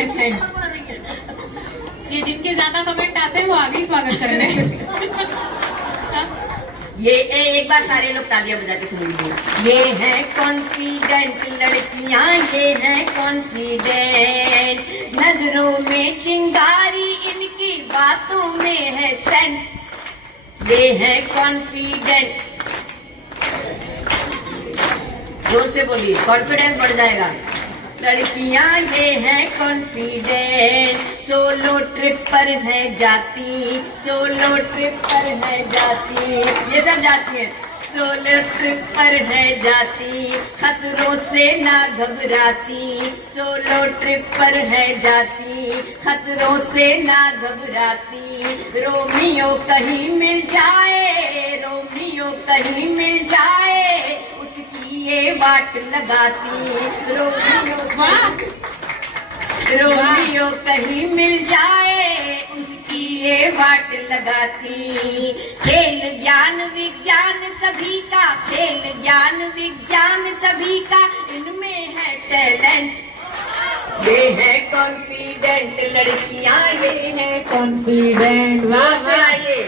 है सेंट। ये जिनके ज्यादा कमेंट आते हैं वो आगे ही स्वागत कर रहे हैं। ये एक बार सारे लोग तालियां बजा के सुन लीजिए। ये है कॉन्फिडेंट लड़कियां, ये है कॉन्फिडेंट, नजरों में चिंगारी, इनकी बातों में है सेंट। ये है कॉन्फिडेंट, जोर से बोलिए, कॉन्फिडेंस बढ़ जाएगा। लड़कियां ये है कॉन्फिडेंट, सोलो ट्रिप पर है जाती, सोलो ट्रिप पर है जाती, ये सब जाती है। सोलो ट्रिप पर है जाती, खतरों से ना घबराती, सोलो ट्रिप पर है जाती, खतरों से ना घबराती। रोमियो कहीं मिल जाए, रोमियो कहीं मिल जाए, उसकी ये वाट लगाती। रोमियो कहीं मिल जाए, उसकी ये वाट लगाती। खेल ज्ञान विज्ञान सभी का, खेल ज्ञान विज्ञान सभी का, इनमें है टैलेंट। ये है कॉन्फिडेंट लड़कियां, ये है कॉन्फिडेंट। वहां से आइए।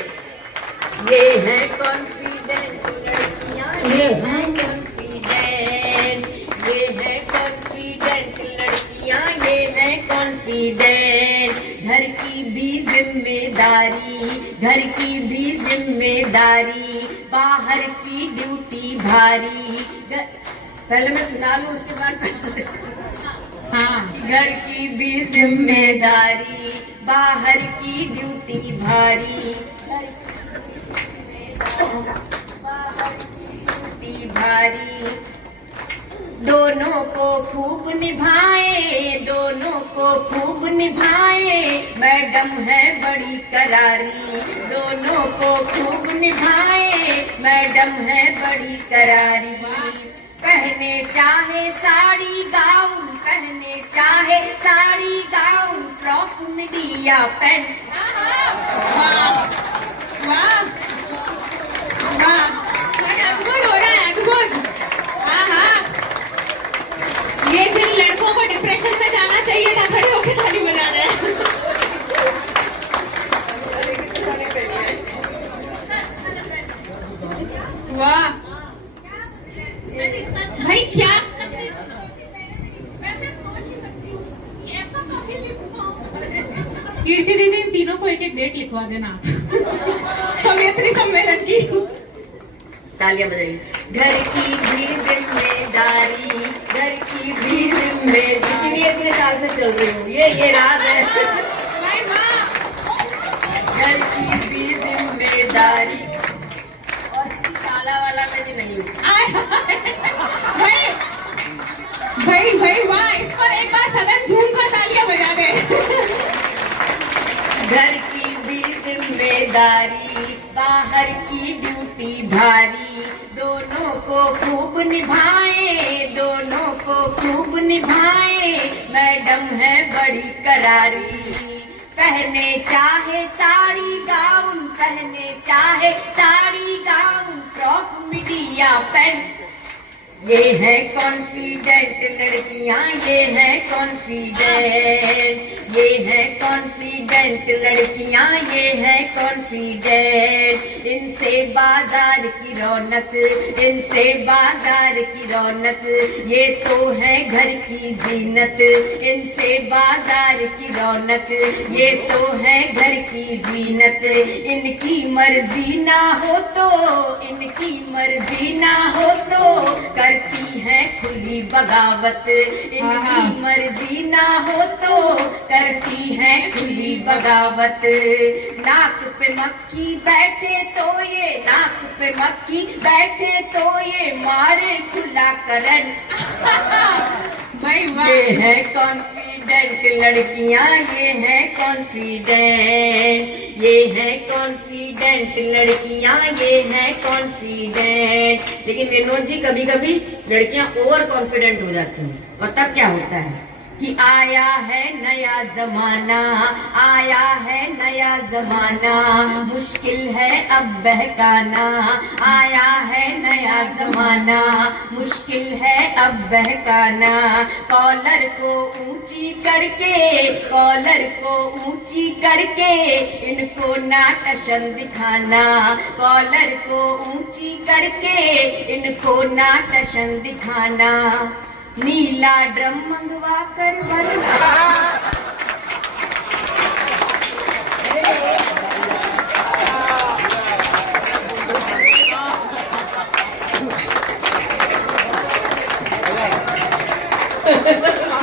ये है कॉन्फिडेंट लड़कियां, ये है कॉन्फिडेंट, ये है कॉन्फिडेंट लड़कियां, ये है कॉन्फिडेंट। घर की भी जिम्मेदारी, घर की भी जिम्मेदारी, बाहर की ड्यूटी भारी। पहले मैं सुना लूं, उसके बाद हाँ। घर की भी जिम्मेदारी, बाहर की ड्यूटी भारी, बाहर की ड्यूटी भारी। दोनों को खूब निभाए, दोनों को खूब निभाए, मैडम है बड़ी करारी। दोनों को खूब निभाए, मैडम है बड़ी करारी। पहने चाहे साड़ी गाउन, पहने चाहे साड़ी गाउन, फ्रॉक मिडी या पैंट। वाह वाह वाह, अद्भुत हो रहा है, अद्भुत। हाँ हाँ, ये जिन लड़कों को डिप्रेशन में जाना चाहिए था, खड़े होकर ताली बजा रहे हैं। वाह भाई, क्या कीर्ति दीदी, इन तीनों को एक एक डेट लिखवा देना कवियत्री सम्मेलन की। तालियां बजाइए। घर की भी जिम्मेदारी, घर की भी जिम्मेदारी, इसीलिए इतने साल से चल रही हूँ, ये राज है। घर की भी जिम्मेदारी, और किसी शाला वाला में भी नहीं हूँ। भाई भाई वाह, इस पर एक बार सदन झूम कर तालियां बजा दे। घर की भी जिम्मेदारी, बाहर की ड्यूटी भारी, दोनों को खूब निभाए, दोनों को खूब निभाए, मैडम है बड़ी करारी। पहने चाहे साड़ी गाउन, पहने चाहे साड़ी गाउन, फ्रॉक मिडी या पैंट। ये है कॉन्फिडेंट लड़कियां, ये है कॉन्फिडेंट, ये है कॉन्फिडेंट लड़कियां, ये है कॉन्फिडेंट। इनसे बाजार की रौनक, इनसे बाजार की रौनक, ये तो है घर की जीनत। इनसे बाजार की रौनक, ये तो है घर की जीनत। इनकी मर्जी ना हो तो, इनकी मर्जी ना हो तो, करती है खुली बगावत। इनकी मर्जी ना हो तो, करती है खुली बगावत। नाक पे मक्खी बैठे तो ये, नाक पे मक्खी बैठे तो ये, मारे खुला करंट। ये है कॉन्फिडेंट लड़कियां, ये है कॉन्फिडेंट, ये है कॉन्फिडेंट लड़कियां, ये है कॉन्फिडेंट। लेकिन विनोद जी, कभी कभी लड़कियां ओवर कॉन्फिडेंट हो जाती हैं, और तब क्या होता है कि आया है नया जमाना, आया है नया जमाना, मुश्किल है अब बहकाना, आया है नया जमाना, मुश्किल है अब बहकाना। कॉलर को ऊंची करके, कॉलर को ऊंची करके इनको नाटशन दिखाना, कॉलर को ऊंची करके इनको नाटशन दिखाना। नीला ड्रम मंगवा कर वरना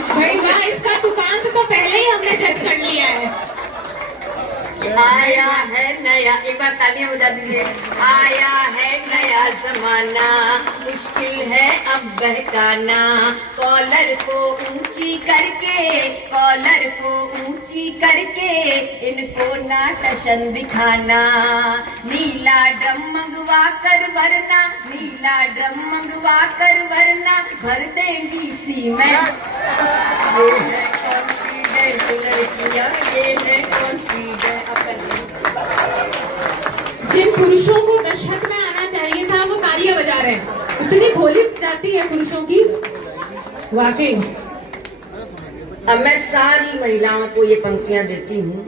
भाई वाह, इसका दुकान से तो पहले ही हमने जज कर लिया है। आया है नया, एक बार तालियां बजा दीजिए। आया है नया जमाना, मुश्किल है अब बहकाना। कॉलर को ऊंची करके, कॉलर को ऊंची करके इनको नाटशन दिखाना। नीला ड्रम मंगवा कर वरना, नीला ड्रम मंगवा कर वरना भर देंगी सीमेंट। ये है कॉन्फिडेंट लड़कियां, ये है कॉन्फिडेंट। जिन पुरुषों को दशहत में आना चाहिए था वो तालियां बजा रहे हैं। इतनी भोली जाती है पुरुषों की, वाकई। अब मैं सारी महिलाओं को ये पंक्तियां देती हूँ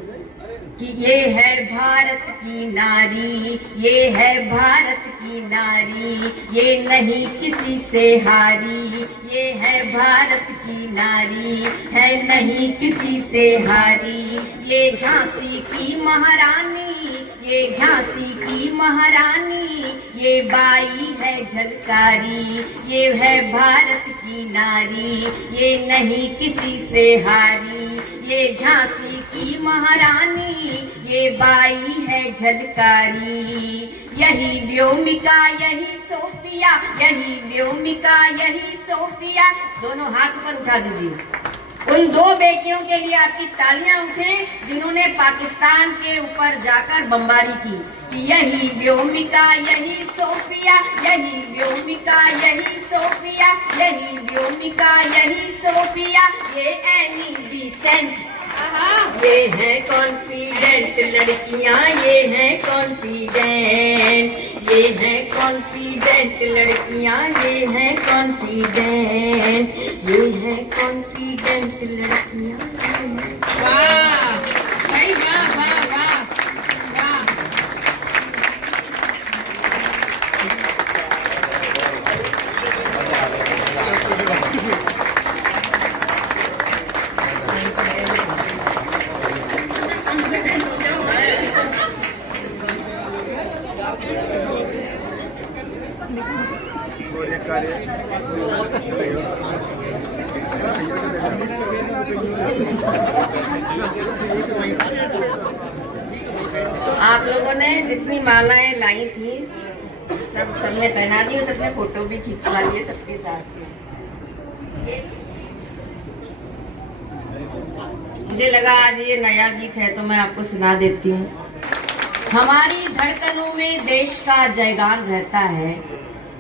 कि ये है भारत की नारी, ये है भारत की नारी, ये नहीं किसी से हारी, ये है भारत की नारी, है नहीं किसी से हारी। ये झांसी की महारानी, ये झांसी की महारानी, ये बाई है झलकारी, ये है भारत की नारी, ये नहीं किसी से हारी। ये झांसी की महारानी, ये बाई है झलकारी। यही व्योमिका, यही सोफिया, यही व्योमिका, यही सोफिया। दोनों हाथ पर उठा दीजिए। उन दो बेटियों के लिए आपकी तालियां उठें जिन्होंने पाकिस्तान के ऊपर जाकर बमबारी की। कि यही व्योमिका, यही सोफिया, यही व्योमिका, यही सोफिया, यही व्योमिका, यही सोफिया। ये एनी डिसेंट, ये है कॉन्फिडेंट लड़कियां, ये है कॉन्फिडेंट, ये है कॉन्फिडेंट लड़कियां, ये है कॉन्फिडेंट, ये है कॉन्फिडेंट लड़कियां। वाह भाई, वाह वाह वाह वाह। आप लोगों ने जितनी मालाएं लाई थी सब सबने पहना दी, सबने फोटो भी खिंचवा लिए सबके साथ। मुझे लगा आज ये नया गीत है तो मैं आपको सुना देती हूँ। हमारी धड़कनों में देश का जयगान रहता है,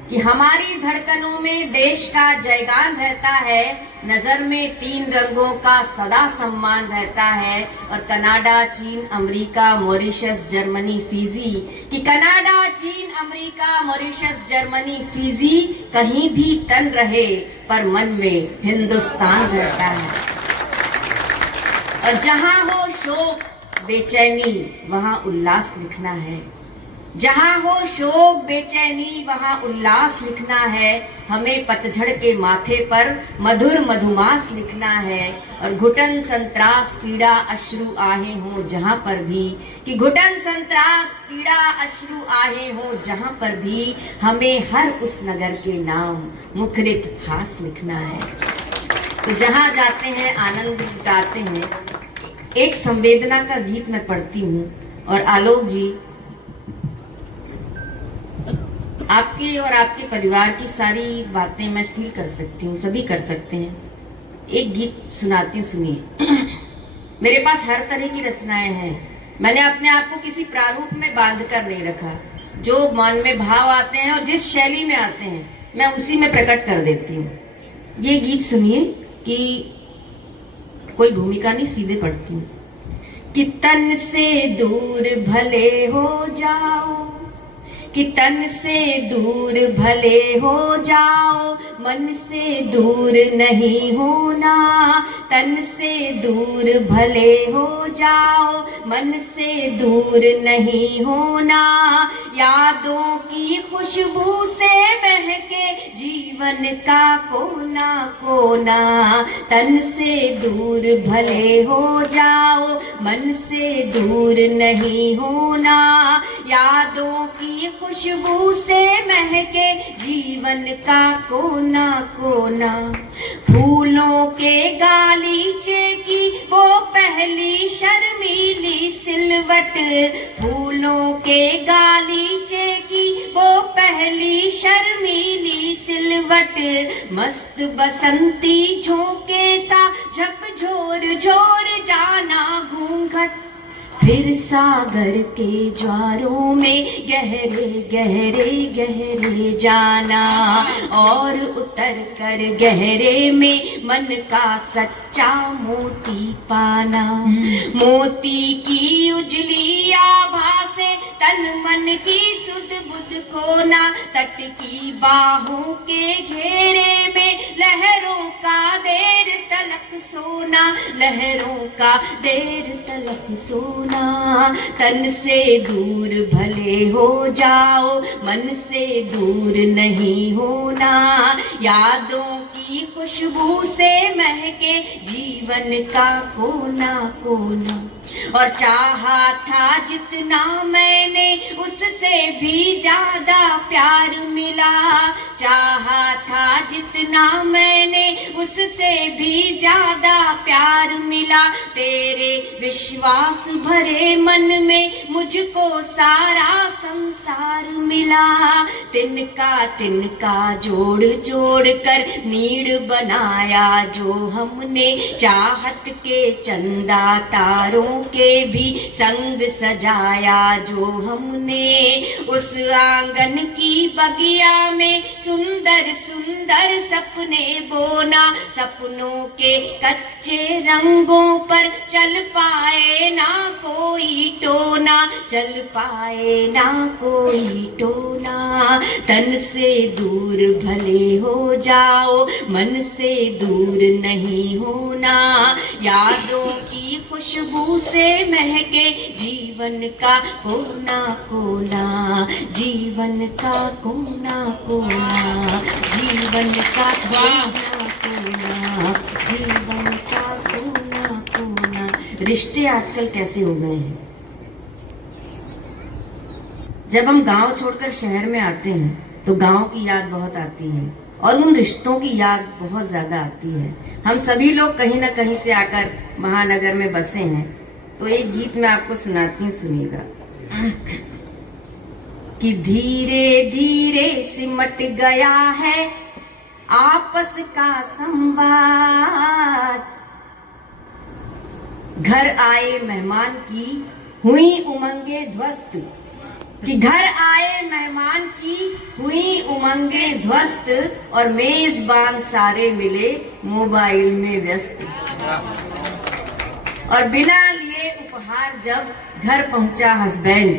कि हमारी धड़कनों में देश का जयगान रहता है। नजर में 3 रंगों का सदा सम्मान रहता है। और कनाडा, चीन, अमेरिका, मॉरिशस, जर्मनी, फिजी, कि कनाडा, चीन, अमेरिका, मॉरिशस, जर्मनी, फिजी, कहीं भी तन रहे पर मन में हिंदुस्तान रहता है। और जहां हो शोक बेचैनी वहां उल्लास लिखना है, जहां हो शोक बेचैनी वहां उल्लास लिखना है। हमें पतझड़ के माथे पर मधुर मधुमास लिखना है। और घुटन संत्रास पीड़ा अश्रु आहे हो जहां पर भी, कि घुटन संत्रास पीड़ा अश्रु आहे हो जहां पर भी, हमें हर उस नगर के नाम मुखरित हास लिखना है। तो जहां जाते हैं आनंद गाते हैं। एक संवेदना का गीत मैं पढ़ती हूँ। और आलोक जी, आपकी और आपके परिवार की सारी बातें मैं फील कर सकती हूँ, सभी कर सकते हैं। एक गीत सुनाती हूँ, सुनिए। मेरे पास हर तरह की रचनाएं हैं। मैंने अपने आप को किसी प्रारूप में बांध कर नहीं रखा। जो मन में भाव आते हैं और जिस शैली में आते हैं मैं उसी में प्रकट कर देती हूँ। ये गीत सुनिए कि कोई भूमिका नहीं, सीधे पढ़ती हूँ। कि तन से दूर भले हो जाओ, कि तन से दूर भले हो जाओ, मन से दूर नहीं होना। तन से दूर भले हो जाओ, मन से दूर नहीं होना। यादों की खुशबू से महके जीवन का कोना कोना। तन से दूर भले हो जाओ, मन से दूर नहीं होना। यादों की खुशबू से महके जीवन का कोना कोना। फूलों के गालीचे की वो पहली शर्मीली सिलवट, फूलों के गालीचे की वो पहली शर्मीली सिलवट। मस्त बसंती झोंके सा झकझोर झोर जाना घूंघट। फिर सागर के ज्वारों में गहरे गहरे गहरे जाना, और उतर कर गहरे में मन का सच्चा मोती पाना। मोती की उजली आभा से तन मन की सुध बुध खोना। तट की बाहों के घेरे में लहरों का देर तलक सोना, लहरों का देर तलक सोना। तन से दूर भले हो जाओ, मन से दूर नहीं होना। यादों की खुशबू से महके जीवन का कोना कोना। और चाहा था जितना मैंने उससे भी ज्यादा प्यार मिला। चाहा था जितना मैंने उससे भी ज्यादा प्यार मिला। तेरे विश्वास भरे मन में मुझको सारा संसार मिला। तिनका जोड़ जोड़ कर नीड़ बनाया जो हमने। चाहत के चंदा तारों के भी संग सजाया जो हमने। उस आंगन की बगिया में सुंदर सुंदर सपने बोना। सपनों के कच्चे रंगों पर चल पाए ना कोई टोना, चल पाए ना कोई टोना। तन से दूर भले हो जाओ, मन से दूर नहीं होना। यादों की खुशबू से महके जीवन का कोना कोना, जीवन का कोना कोना, जीवन का कोना कोना, जीवन का कोना कोना। रिश्ते आजकल कैसे हो गए हैं। जब हम गांव छोड़कर शहर में आते हैं तो गांव की याद बहुत आती है और उन रिश्तों की याद बहुत ज्यादा आती है। हम सभी लोग कहीं ना कहीं से आकर महानगर में बसे हैं, तो एक गीत मैं आपको सुनाती हूँ, सुनिएगा। कि धीरे धीरे सिमट गया है आपस का संवाद। घर आए मेहमान की हुई उमंगे ध्वस्त। कि घर आए मेहमान की हुई उमंगे ध्वस्त, और मेजबान सारे मिले मोबाइल में व्यस्त। और बिना लिए उपहार जब घर पहुंचा हस्बैंड।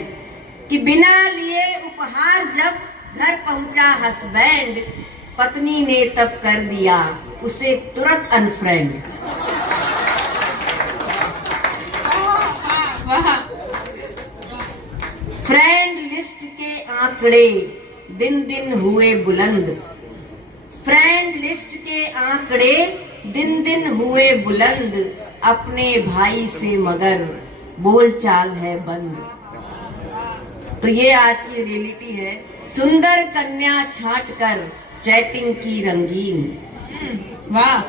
कि बिना लिए उपहार जब घर पहुंचा हस्बैंड, पत्नी ने तब कर दिया उसे तुरंत अनफ्रेंड। फ्रेंड लिस्ट के आंकड़े दिन दिन हुए बुलंद। फ्रेंड लिस्ट के आंकड़े दिन दिन हुए बुलंद, अपने भाई से मगर बोलचाल है बंद। तो ये आज की रियलिटी है। सुंदर कन्या छांट कर चैटिंग की रंगीन। वाह,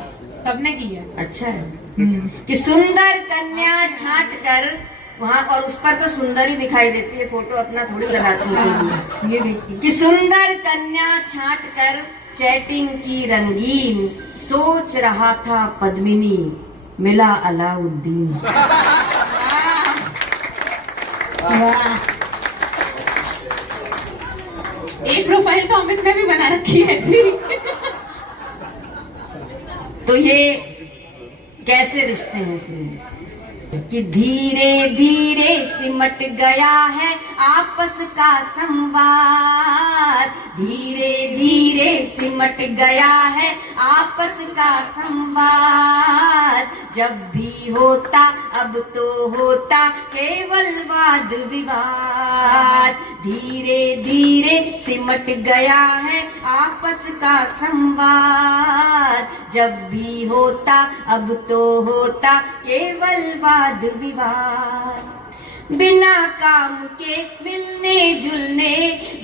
सबने की है। अच्छा है कि सुंदर कन्या छांट कर वहाँ, और उस पर तो सुंदर ही दिखाई देती है, फोटो अपना थोड़ी लगाती है। ये देखिए कि सुंदर कन्या छांट कर चैटिंग की रंगीन, सोच रहा था पद्मिनी मिला अलाउद्दीन। वाह, एक प्रोफाइल तो अमित ने भी बना रखी है ऐसी। तो ये कैसे रिश्ते हैं इसमें कि धीरे धीरे सिमट गया है आपस का संवाद, धीरे धीरे सिमट गया है आपस का संवाद। जब भी होता अब तो होता केवल वाद विवाद, धीरे धीरे सिमट गया है आपस का संवाद। जब भी होता अब तो होता केवल वाद विवाद। बिना काम के मिलने जुलने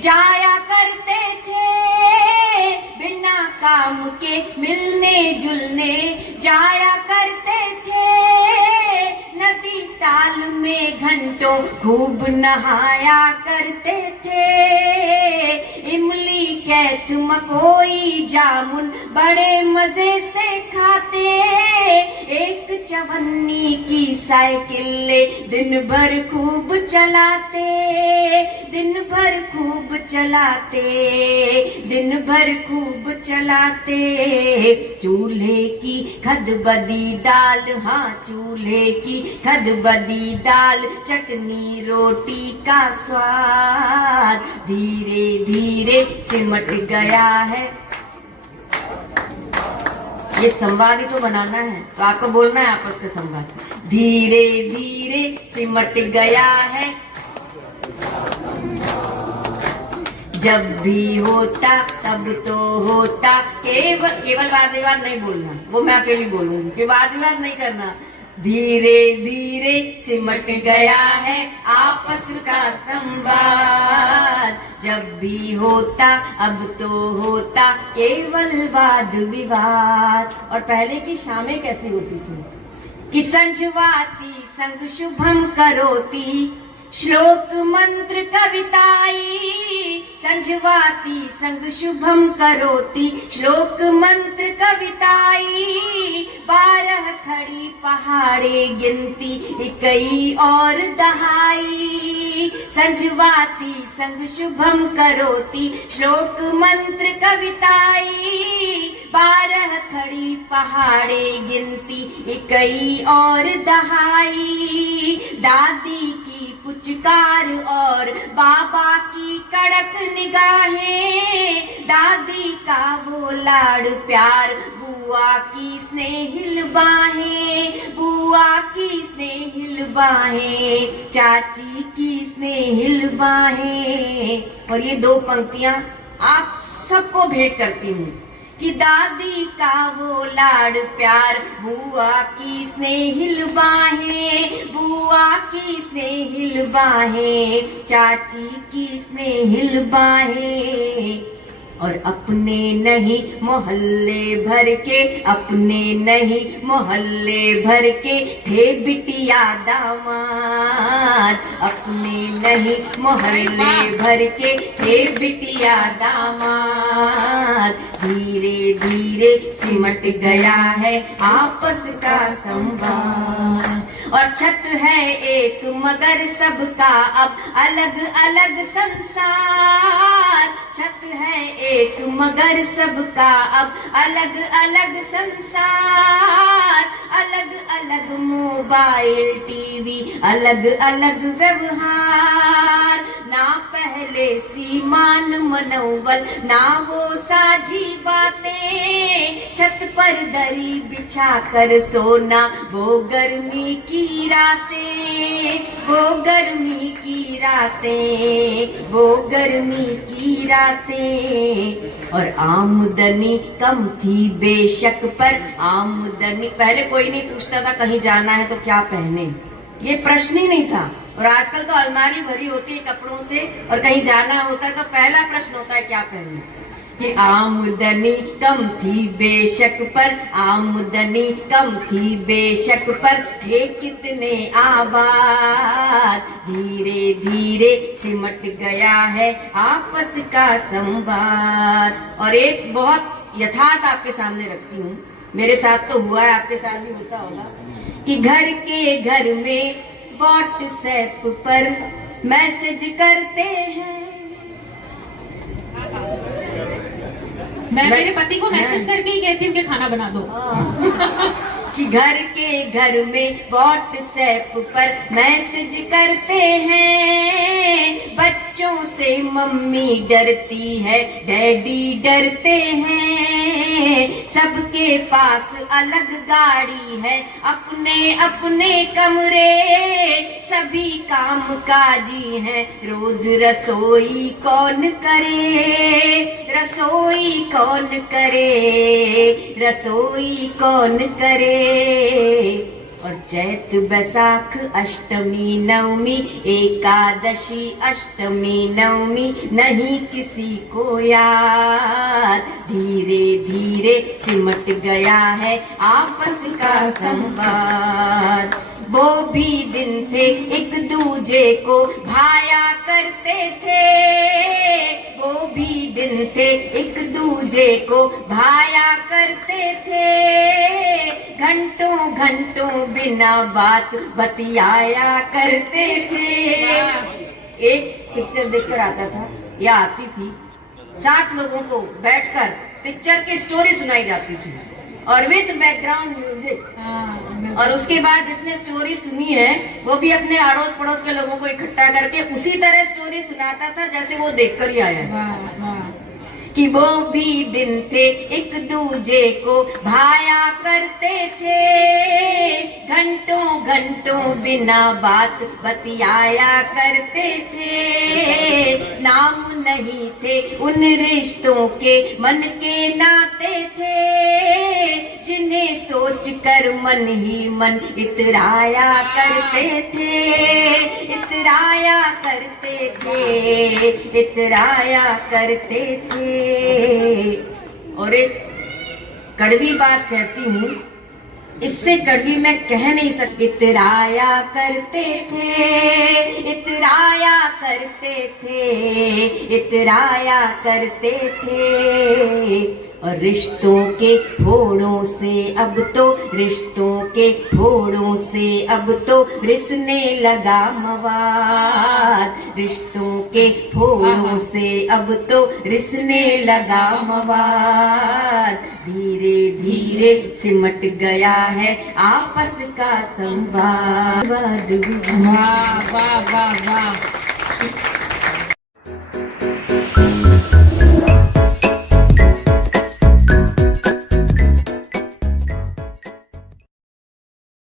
जाया करते थे, बिना काम के मिलने जुलने जाया करते थे। नदी ताल में घंटों खूब नहाया करते थे। इमली कैथ मकोई जामुन बड़े मजे से खाते। एक चवन्नी की साइकिल दिन भर खूब चलाते, दिन भर खूब चलाते, दिन भर खूब चलाते। चूल्हे की खदबदी दाल, हाँ चूल्हे की खदबदी दाल, चटनी रोटी का स्वाद धीरे धीरे सिमट गया है। ये संवाद ही तो बनाना है, तो आपको बोलना है आपस का संवाद। धीरे धीरे सिमट गया है, जब भी होता तब तो होता केवल वाद विवाद नहीं बोलना, वो मैं अकेली बोलूंगी कि वाद विवाद नहीं करना। धीरे धीरे सिमट गया है आपस का संवाद, जब भी होता अब तो होता केवल वाद विवाद। और पहले की शामें कैसी होती थी कि संझवाती संग शुभम करोती, श्लोक मंत्र कविताई। संझवाती संग शुभम करोती, श्लोक मंत्र कविताई। 12 खड़ी पहाड़े गिनती, इकई और दहाई। संझवाती संग शुभम करोती, श्लोक मंत्र कविताई। 12 खड़ी पहाड़े गिनती, इकई और दहाई। दादी की पुचकार और बाबा की कड़क निगाहें, दादी का वो लाड़ प्यार, बुआ की स्नेहिल बाहें, बुआ की स्नेहिल बाहें, चाची की स्नेहिल बाहें। और ये 2 पंक्तियां आप सबको भेंट करती हूँ कि दादी का वो लाड़ प्यार, बुआ की स्नेहिल बाहें, बुआ की स्नेहिल बाहें, चाची की स्नेहिल बाहें। और अपने नहीं मोहल्ले भर के, अपने नहीं मोहल्ले भर के थे बिटिया दामाद, अपने नहीं मोहल्ले भर के थे बिटिया दामाद। धीरे धीरे सिमट गया है आपस का संवाद। और छत है एक मगर सबका अब अलग अलग संसार, छत है एक मगर सबका अब अलग अलग संसार। अलग अलग मोबाइल टीवी, अलग अलग व्यवहार। ना पहले सीमान मनोवल, ना वो साझी बातें। छत पर दरी बिछा कर सोना, वो गर्मी की रातें, वो गर्मी की रातें, वो गर्मी की रातें। और आमदनी कम थी बेशक, पर आमदनी पहले कोई नहीं पूछता था कहीं जाना है तो क्या पहने, ये प्रश्न ही नहीं था। और आजकल तो अलमारी भरी होती है कपड़ों से, और कहीं जाना होता है तो पहला प्रश्न होता है क्या पहने। कि आमदनी कम थी बेशक, पर आमदनी कम थी बेशक, पर ये कितने आबाद। धीरे धीरे सिमट गया है आपस का संवाद। और एक बहुत यथार्थ आपके सामने रखती हूँ, मेरे साथ तो हुआ है, आपके साथ भी होता होगा, कि घर के घर में व्हाट्सएप पर मैसेज करते हैं। मैं मेरे पति को मैसेज करके ही कहती हूँ कि खाना बना दो। कि घर के घर में व्हाट्सएप पर मैसेज करते हैं, बच्चों से मम्मी डरती है, डैडी डरते हैं, सबके पास अलग गाड़ी है, अपने अपने कमरे, सभी काम काजी हैं, रोज रसोई कौन करे, रसोई कौन करे, रसोई कौन करे। और चैत बैसाख अष्टमी नवमी एकादशी अष्टमी नवमी नहीं किसी को याद, धीरे धीरे सिमट गया है आपस का संवाद। वो भी दिन थे एक दूजे को भाया करते थे, वो भी दिन थे एक दूजे को भाया करते थे, घंटों घंटों बिना बात बतियाया करते थे। एक पिक्चर देखकर आता था या आती थी, 7 लोगों को बैठकर पिक्चर की स्टोरी सुनाई जाती थी और विथ बैकग्राउंड म्यूजिक। और उसके बाद जिसने स्टोरी सुनी है वो भी अपने अड़ोस पड़ोस के लोगों को इकट्ठा करके उसी तरह स्टोरी सुनाता था जैसे वो देखकर ही आया है। कि वो भी दिन थे एक दूजे को भाया करते थे, घंटों घंटों बिना बात बतियाया करते थे, नाम नहीं थे उन रिश्तों के मन के नाते थे, जिन्हें सोच कर मन ही मन इतराया करते थे, इतराया करते थे, इतराया करते थे। और एक कड़वी बात कहती हूँ, इससे कड़वी मैं कह नहीं सकती। इतराया करते थे, इतराया करते थे, इतराया करते थे। और रिश्तों के फोड़ों से अब तो, रिश्तों के फोड़ों से अब तो रिसने लगा मवाद, रिश्तों के फोड़ों से अब तो रिसने लगा मवाद, धीरे धीरे सिमट गया है आपस का संवाद। वाह वाह वाह वाह।